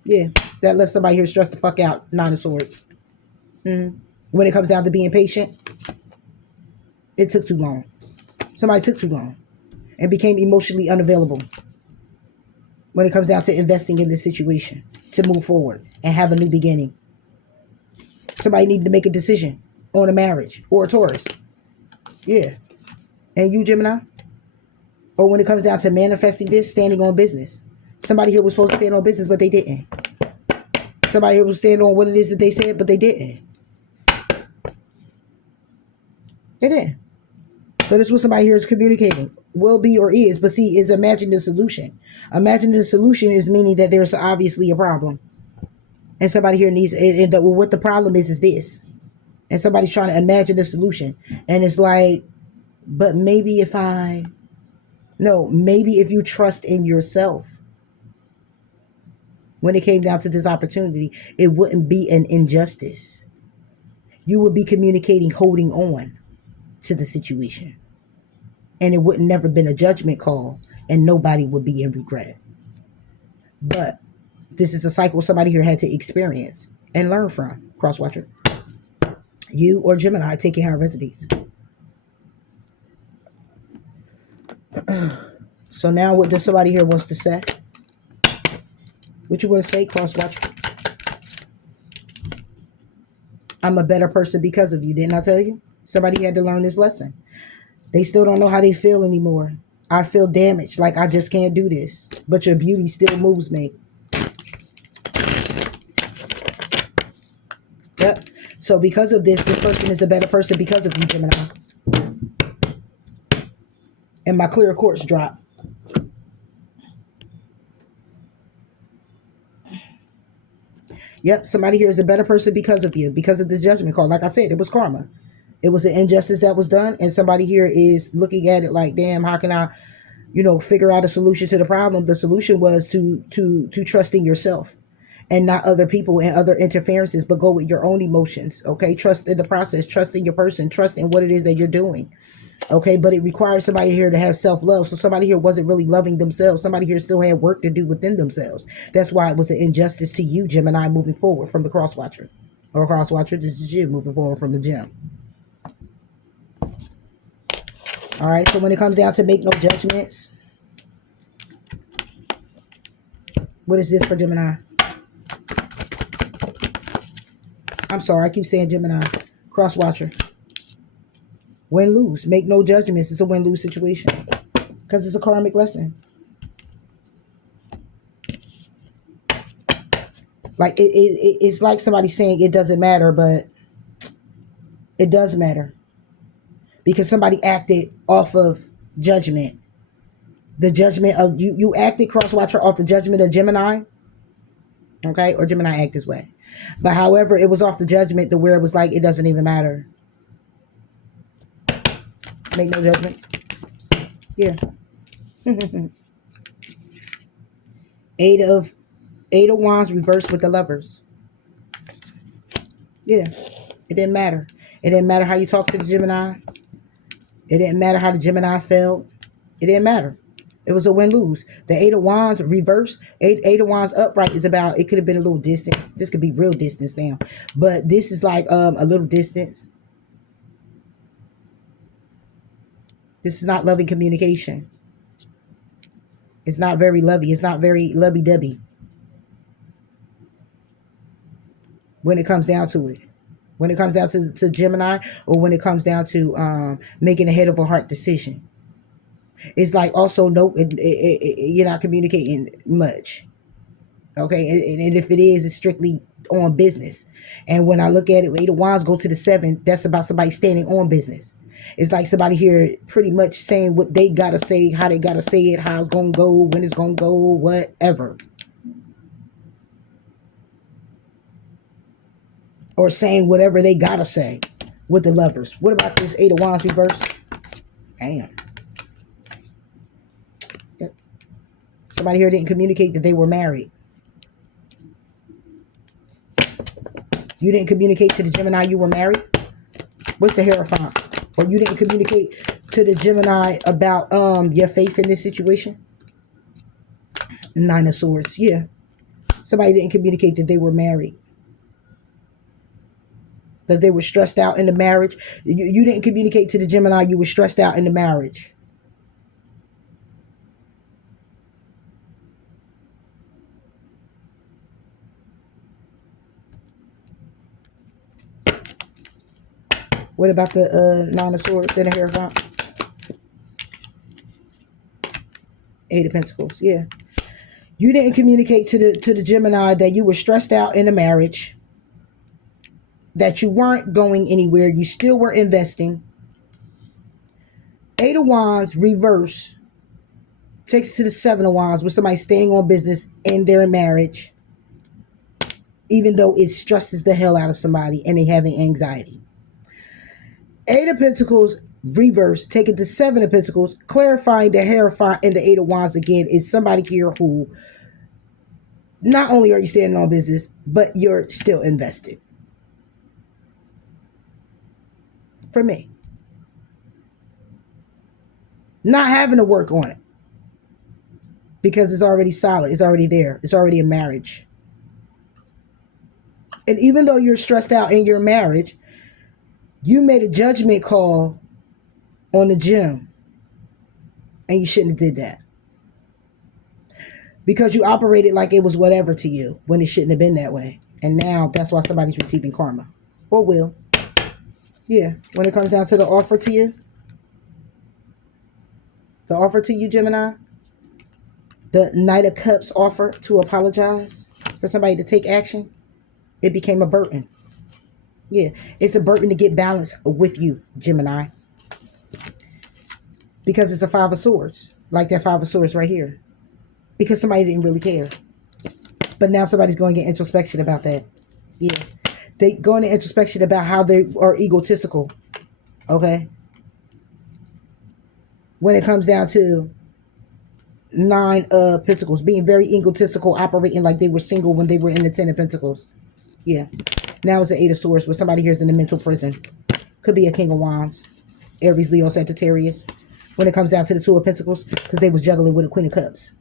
Yeah. That left somebody here stressed the fuck out. 9 of Swords. When it comes down to being patient, it took too long. Somebody took too long and became emotionally unavailable. when it comes down to investing in this situation to move forward and have a new beginning. Somebody needed to make a decision on a marriage or a Taurus. Yeah. And you, Gemini? Or when it comes down to manifesting this, standing on business. Somebody here was supposed to stand on business, but they didn't. Somebody here was standing on what it is that they said, but they didn't. They didn't. So this is what somebody here is communicating. Will be or is. But see, is imagine the solution. Imagine the solution is meaning that there's obviously a problem. And somebody here needs, and what the problem is this. And somebody's trying to imagine the solution. And it's like, but maybe if maybe if you trust in yourself, when it came down to this opportunity, it wouldn't be an injustice. You would be communicating, holding on to the situation. And it would never been a judgment call, and nobody would be in regret. But this is a cycle somebody here had to experience and learn from. Crosswatcher. You or Gemini, take it how it resonates. So now what does somebody here wants to say? What you want to say, Crosswatcher? I'm a better person because of you. Didn't I tell you? Somebody had to learn this lesson. They still don't know how they feel anymore. I feel damaged, like I just can't do this. But your beauty still moves me. Yep. So because of this person is a better person because of you, Gemini. And my clear quartz drop. Yep, somebody here is a better person because of you, because of this judgment call. Like I said, it was karma. It was an injustice that was done, and somebody here is looking at it like, damn, how can I, figure out a solution to the problem? The solution was to trust in yourself and not other people and other interferences, but go with your own emotions, okay? Trust in the process, trust in your person, trust in what it is that you're doing. Okay, but it requires somebody here to have self-love. So somebody here wasn't really loving themselves. Somebody here still had work to do within themselves. That's why it was an injustice to you, Gemini, moving forward from the Crosswatcher. Or Crosswatcher, this is you moving forward from the gem. All right, so when it comes down to make no judgments, what is this for Gemini? I'm sorry, I keep saying Gemini. Crosswatcher. Win-lose. Make no judgments. It's a win-lose situation. Because it's a karmic lesson. Like, it's like somebody saying it doesn't matter, but it does matter. Because somebody acted off of judgment. The judgment of, you acted, Crosswatcher, off the judgment of Gemini. Okay? Or Gemini act this way. But however, it was off the judgment to where it was like, it doesn't even matter. Make no judgments. Yeah. Eight of Wands reversed with the Lovers. Yeah. It didn't matter. It didn't matter how you talked to the Gemini. It didn't matter how the Gemini felt. It didn't matter. It was a win-lose. The Eight of Wands reverse, Eight of Wands upright is about, it could have been a little distance. This could be real distance now. But this is like a little distance. This is not loving communication. It's not very lovey. It's not very lovey-dovey. When it comes down to it. When it comes down to Gemini, or when it comes down to making a head of a heart decision. It's like also, no, you're not communicating much. Okay, and if it is, it's strictly on business. And when I look at it, Eight of Wands go to the 7, that's about somebody standing on business. It's like somebody here pretty much saying what they gotta say, how they gotta say it, how it's gonna go, when it's gonna go, whatever. Or saying whatever they gotta say with the Lovers. What about this Eight of Wands reverse? Damn. Yep. Somebody here didn't communicate that they were married. You didn't communicate to the Gemini you were married? What's the Hierophant? Or you didn't communicate to the Gemini about your faith in this situation? Nine of Swords. Yeah. Somebody didn't communicate that they were married. That they were stressed out in the marriage. You didn't communicate to the Gemini you were stressed out in the marriage. What about the Nine of Swords and the Hierophant? Eight of Pentacles. Yeah. You didn't communicate to the Gemini that you were stressed out in a marriage, that you weren't going anywhere, you still were investing. Eight of Wands reverse takes it to the Seven of Wands, with somebody standing on business in their marriage, even though it stresses the hell out of somebody and they having anxiety. Eight of Pentacles reverse, take it to Seven of Pentacles, clarifying the Hierophant and the Eight of Wands again is somebody here who not only are you standing on business, but you're still invested. For me. Not having to work on it. Because it's already solid. It's already there. It's already a marriage. And even though you're stressed out in your marriage, you made a judgment call on the gym. And you shouldn't have did that. Because you operated like it was whatever to you when it shouldn't have been that way. And now that's why somebody's receiving karma. Or will. Yeah. When it comes down to the offer to you. The offer to you, Gemini. The Knight of Cups offer to apologize. For somebody to take action. It became a burden. Yeah. It's a burden to get balance with you, Gemini. Because it's a Five of Swords. Like that Five of Swords right here. Because somebody didn't really care. But now somebody's going to get introspection about that. Yeah. They go into introspection about how they are egotistical. Okay. When it comes down to Nine of Pentacles. Being very egotistical. Operating like they were single when they were in the Ten of Pentacles. Yeah. Now it's the Eight of Swords. Where somebody here is in the mental prison. Could be a King of Wands. Aries, Leo, Sagittarius. When it comes down to the Two of Pentacles. Because they was juggling with a Queen of Cups.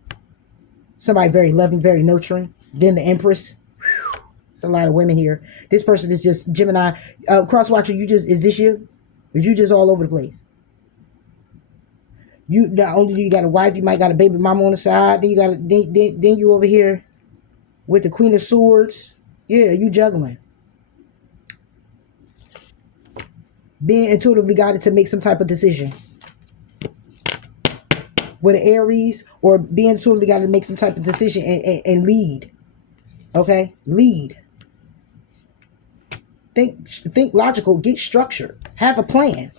Somebody very loving, very nurturing. Then the Empress. Whew. It's a lot of women here. This person is just Gemini. Crosswatcher, is this you? Is you just all over the place? You not only do you got a wife, you might got a baby mama on the side. Then you got then you over here with the Queen of Swords. Yeah, you juggling. Being intuitively guided to make some type of decision. With an Aries, or being totally got to make some type of decision and lead. Okay? Lead. Think logical. Get structured. Have a plan.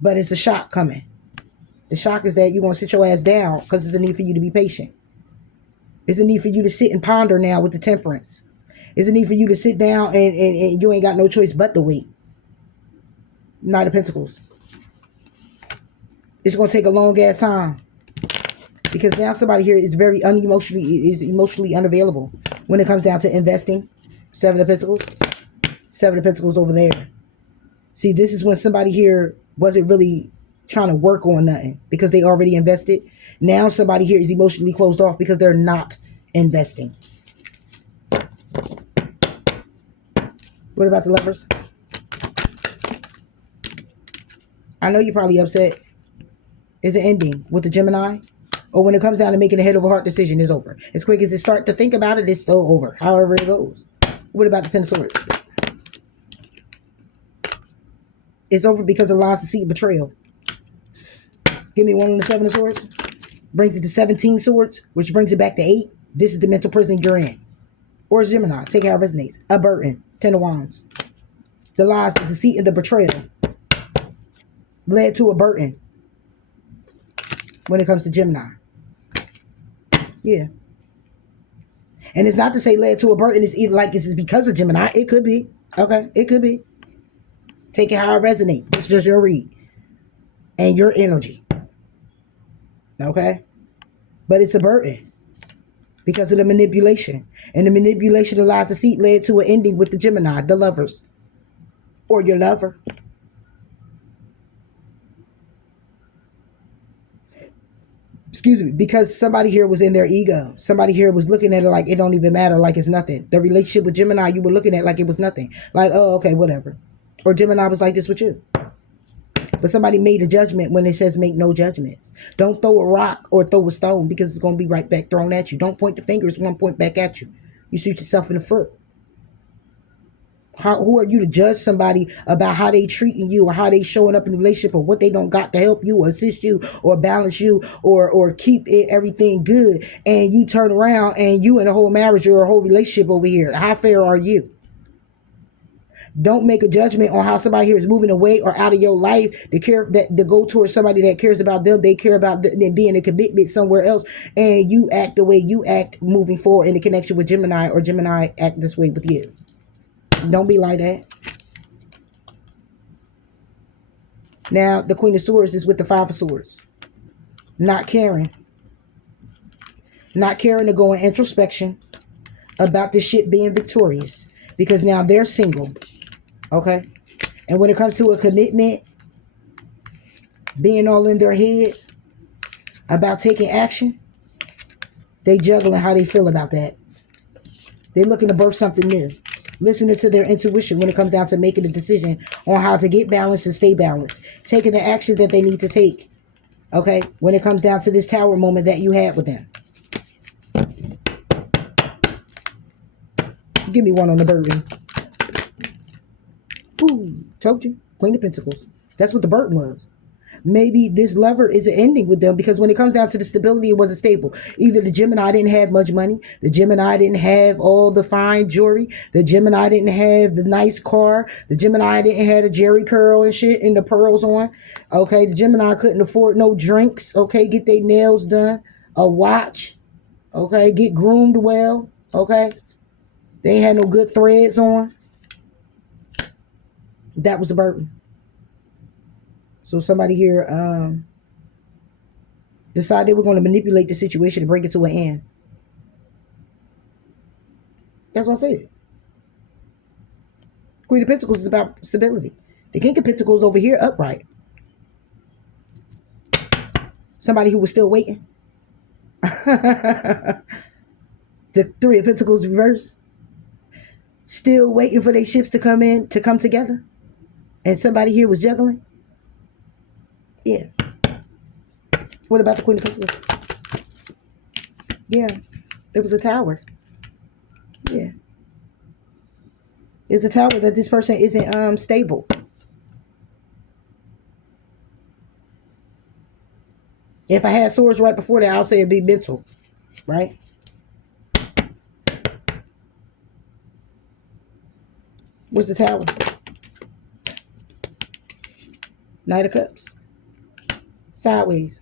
But it's a shock coming. The shock is that you're going to sit your ass down because there's a need for you to be patient. It's a need for you to sit and ponder now with the Temperance. It's a need for you to sit down and you ain't got no choice but to wait. Knight of Pentacles. It's going to take a long ass time. Because now somebody here is very emotionally unavailable. When it comes down to investing. Seven of Pentacles. Seven of Pentacles over there. See, this is when somebody here wasn't really trying to work on nothing. Because they already invested. Now somebody here is emotionally closed off because they're not investing. What about the Lovers? I know you're probably upset. Is it ending with the Gemini? Or when it comes down to making a head over heart decision, it's over. As quick as it start to think about it, it's still over. However it goes. What about the Ten of Swords? It's over because of lies, deceit, betrayal. Give me one on the Seven of Swords. Brings it to 17 swords, which brings it back to 8. This is the mental prison you're in. Or Gemini. Take how it resonates. A burden. Ten of Wands. The lies, the deceit, and the betrayal led to a burden. When it comes to Gemini. Yeah. And it's not to say led to a burden. It's either like this is because of Gemini. It could be. Okay. It could be. Take it how it resonates. It's just your read. And your energy. Okay. But it's a burden. Because of the manipulation. And the manipulation of lies, deceit led to an ending with the Gemini. The Lovers. Or your lover. Excuse me, because somebody here was in their ego. Somebody here was looking at it like it don't even matter, like it's nothing. The relationship with Gemini, you were looking at like it was nothing. Like, oh, okay, whatever. Or Gemini was like this with you. But somebody made a judgment when it says make no judgments. Don't throw a rock or throw a stone because it's going to be right back thrown at you. Don't point the finger, it's one point back at you. You shoot yourself in the foot. Who are you to judge somebody about how they treating you or how they showing up in the relationship or what they don't got to help you or assist you or balance you or keep everything good, and you turn around and you in a whole marriage or a whole relationship over here? How fair are you? Don't make a judgment on how somebody here is moving away or out of your life to go towards somebody that cares about them. They care about them being a commitment somewhere else, and you act the way you act moving forward in the connection with Gemini, or Gemini act this way with you. Don't be like that. Now, the Queen of Swords is with the Five of Swords. Not caring. Not caring to go in introspection about this shit being victorious. Because now they're single. Okay? And when it comes to a commitment, being all in their head about taking action, they juggling how they feel about that. They're looking to birth something new. Listening to their intuition when it comes down to making a decision on how to get balanced and stay balanced. Taking the action that they need to take. Okay? When it comes down to this tower moment that you had with them. Give me one on the burden. Ooh, told you. Queen of Pentacles. That's what the burden was. Maybe this lover is an ending with them, because when it comes down to the stability, it wasn't stable. Either the Gemini didn't have much money, the Gemini didn't have all the fine jewelry, the Gemini didn't have the nice car, the Gemini didn't have a Jerry curl and shit and the pearls on. Okay, the Gemini couldn't afford no drinks. Okay, get their nails done, a watch. Okay, get groomed well. Okay, they ain't had no good threads on. That was a burden. So somebody here decided they were going to manipulate the situation to bring it to an end. That's what I said. Queen of Pentacles is about stability. The King of Pentacles over here upright. Somebody who was still waiting. The Three of Pentacles reverse. Still waiting for their ships to come in, to come together. And somebody here was juggling. Yeah. What about the Queen of Pentacles? Yeah. It was a tower. Yeah. It's a tower that this person isn't stable. If I had swords right before that, I'll say it'd be mental. Right? What's the tower? Knight of Cups. Sideways.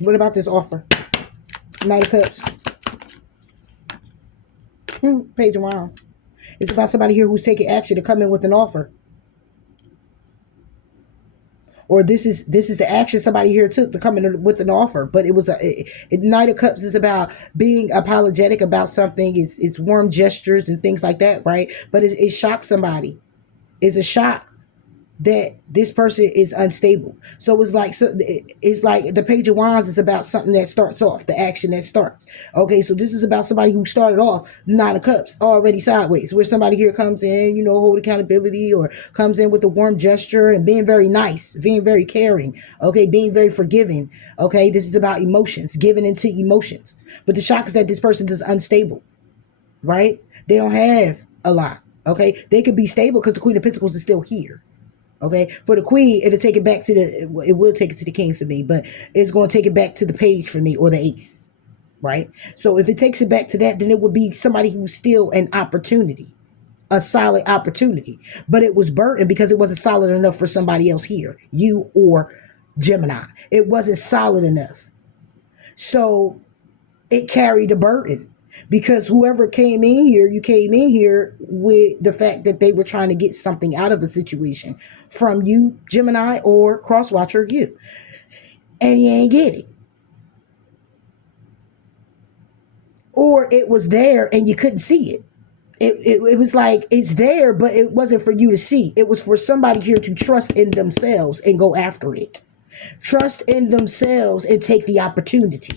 What about this offer? Knight of Cups. Page of Wands. It's about somebody here who's taking action to come in with an offer. Or this is the action somebody here took to come in with an offer. But it was Knight of Cups is about being apologetic about something. It's warm gestures and things like that, right? But it shocks somebody. It's a shock that this person is unstable. So it's like the Page of Wands is about something that starts off, the action that starts. Okay, so this is about somebody who started off Nine of Cups already sideways, where somebody here comes in, hold accountability, or comes in with a warm gesture and being very nice, being very caring, okay, being very forgiving. Okay, this is about emotions, giving into emotions. But the shock is that this person is unstable, right? They don't have a lot. Okay, they could be stable because the Queen of Pentacles is still here. Okay, for the Queen, it'll take it back to it will take it to the King for me, but it's going to take it back to the Page for me, or the Ace, right? So if it takes it back to that, then it would be somebody who's still an opportunity, a solid opportunity, but it was burdened because it wasn't solid enough for somebody else here, you or Gemini. It wasn't solid enough, so it carried a burden. Because whoever came in here, you came in here with the fact that they were trying to get something out of a situation from you, Gemini, or Crosswatcher, you. And you ain't get it. Or it was there and you couldn't see it. It was like, it's there, but it wasn't for you to see. It was for somebody here to trust in themselves and go after it. Trust in themselves and take the opportunity.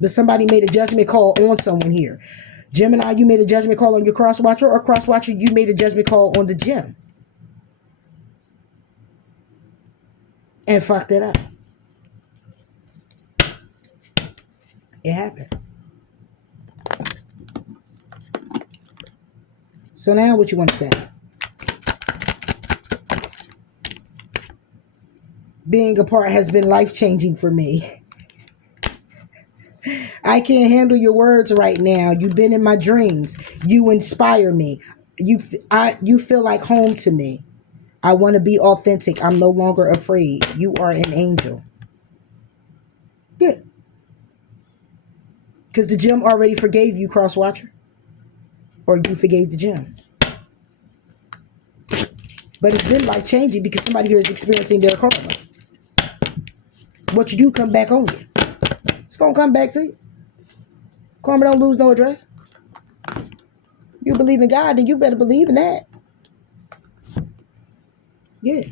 But somebody made a judgment call on someone here. Gemini, you made a judgment call on your Crosswatcher, or Crosswatcher, you made a judgment call on the gem. and fucked it up. It happens. So now what you want to say? Being apart has been life-changing for me. I can't handle your words right now. You've been in my dreams. You inspire me. You feel like home to me. I want to be authentic. I'm no longer afraid. You are an angel. Good. Because the gem already forgave you, Crosswatcher. Or you forgave the gem. But it's been life-changing because somebody here is experiencing their karma. What you do come back on you. It's going to come back to you. Karma don't lose no address. You believe in God, then you better believe in that. Yeah.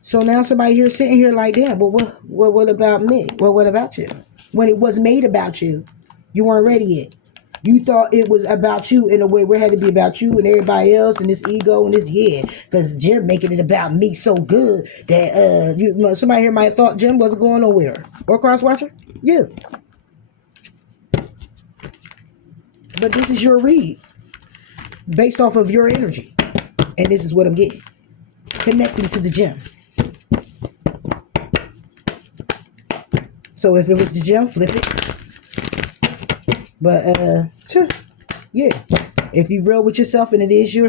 So now somebody here sitting here like, damn, but what about me? Well, what about you? When it was made about you, you weren't ready yet. You thought it was about you in a way where it had to be about you and everybody else and this ego and this, yeah, because Jim making it about me so good that somebody here might have thought Jim wasn't going nowhere. Or Crosswatcher? Yeah. But this is your read based off of your energy. And this is what I'm getting. Connecting to the gem. So if it was the gem, flip it. But yeah. If you real with yourself and it is your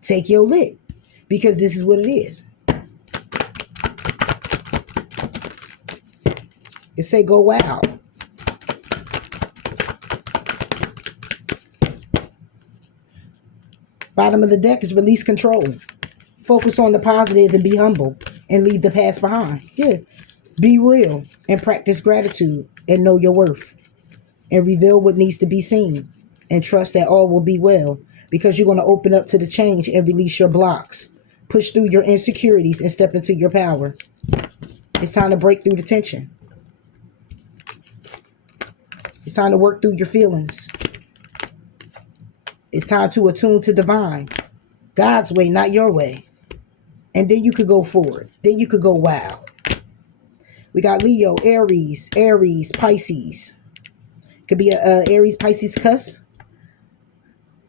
take your lick. Because this is what it is. It say go wild. Bottom of the deck is release control. Focus on the positive and be humble and leave the past behind. Yeah. Be real and practice gratitude and know your worth. And reveal what needs to be seen. And trust that all will be well. Because you're going to open up to the change and release your blocks. Push through your insecurities and step into your power. It's time to break through the tension. It's time to work through your feelings. It's time to attune to divine. God's way, not your way. And then you could go forward. Then you could go wild. We got Leo, Aries, Pisces. Could be a Aries, Pisces cusp.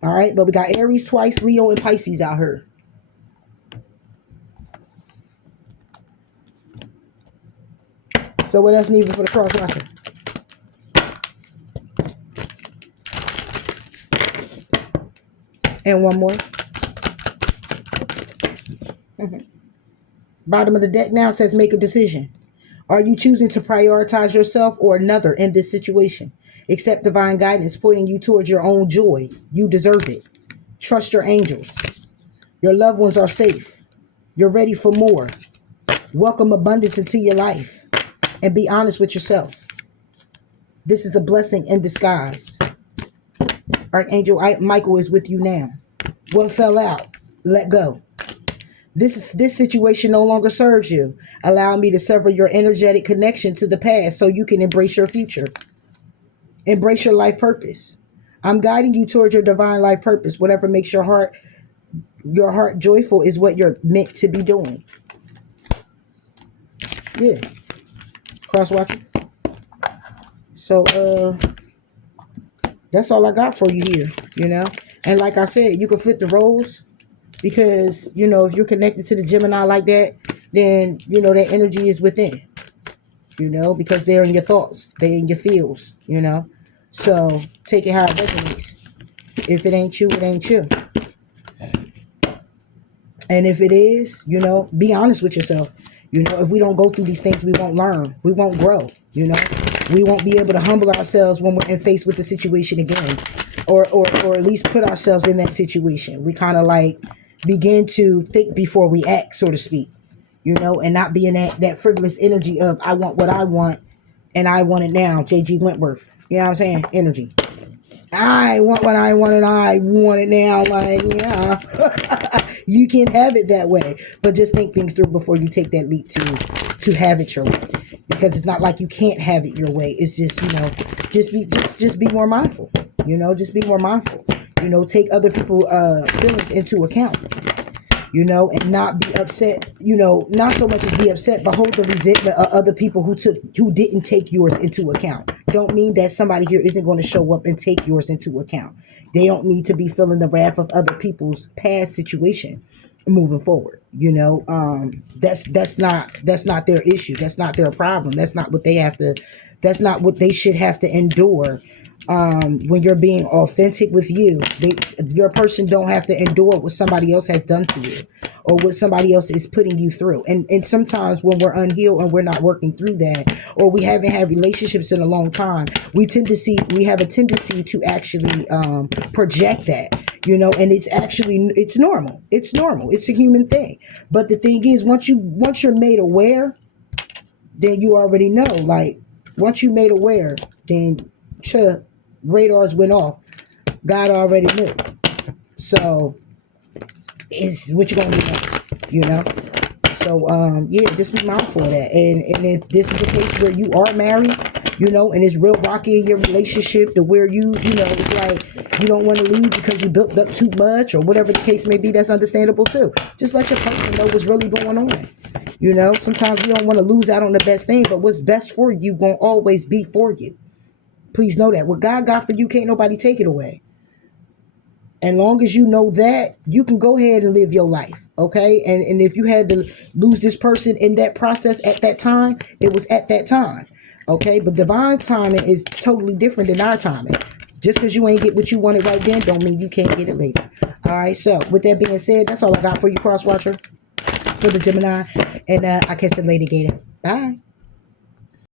All right, but we got Aries twice, Leo, and Pisces out here. So what else needed for the Crosswatcher? And one more. Bottom of the deck now says make a decision. Are you choosing to prioritize yourself or another in this situation? Accept divine guidance pointing you towards your own joy. You deserve it. Trust your angels. Your loved ones are safe. You're ready for more. Welcome abundance into your life. And be honest with yourself. This is a blessing in disguise. Archangel Michael is with you now. What fell out? Let go. This situation no longer serves you. Allow me to sever your energetic connection to the past so you can embrace your future. Embrace your life purpose. I'm guiding you towards your divine life purpose. Whatever makes your heart joyful is what you're meant to be doing. Yeah. Crosswatcher. So that's all I got for you here, you know. And like I said, you can flip the roles because, you know, if you're connected to the Gemini like that, then, you know, that energy is within, you know, because they're in your thoughts, they're in your feels, you know. So take it how it resonates. If it ain't you, it ain't you. And if it is, you know, be honest with yourself. You know, if we don't go through these things, we won't learn. We won't grow, you know. We won't be able to humble ourselves when we're faced with the situation again. Or at least put ourselves in that situation. We kind of like begin to think before we act, so to speak. You know, and not be in that frivolous energy of I want what I want and I want it now. J.G. Wentworth. You know what I'm saying? Energy. I want what I want and I want it now. Like, yeah. You can't have it that way. But just think things through before you take that leap to have it your way. Because it's not like you can't have it your way. It's just, you know, just be more mindful. You know, just be more mindful. You know, take other people's feelings into account. you know, and not be upset, you know, not so much as be upset, but hold the resentment of other people who didn't take yours into account. Don't mean that somebody here isn't going to show up and take yours into account. They don't need to be feeling the wrath of other people's past situation moving forward. You know, that's not their issue. That's not their problem. That's not what they have to. That's not what they should have to endure. When you're being authentic with you, your person don't have to endure what somebody else has done for you or what somebody else is putting you through. And sometimes when we're unhealed and we're not working through that, or we haven't had relationships in a long time, we have a tendency to actually project that, you know, and it's normal. It's normal. It's a human thing. But the thing is, once you're made aware, then you already know. Like, once you made aware, then radars went off. God already knew. So it's what you're gonna do now, you know. So yeah, just be mindful of that. And if this is a case where you are married, you know, and it's real rocky in your relationship to where you know, it's like you don't want to leave because you built up too much or whatever the case may be, that's understandable too. Just let your person know what's really going on. You know, sometimes we don't want to lose out on the best thing, but what's best for you gonna always be for you. Please know that what God got for you, can't nobody take it away. And long as you know that, you can go ahead and live your life, okay? And if you had to lose this person in that process at that time, it was at that time, okay? But divine timing is totally different than our timing. Just because you ain't get what you wanted right then, don't mean you can't get it later. All right, so with that being said, that's all I got for you, Crosswatcher, for the Gemini. And I catch you later, Gator. Bye.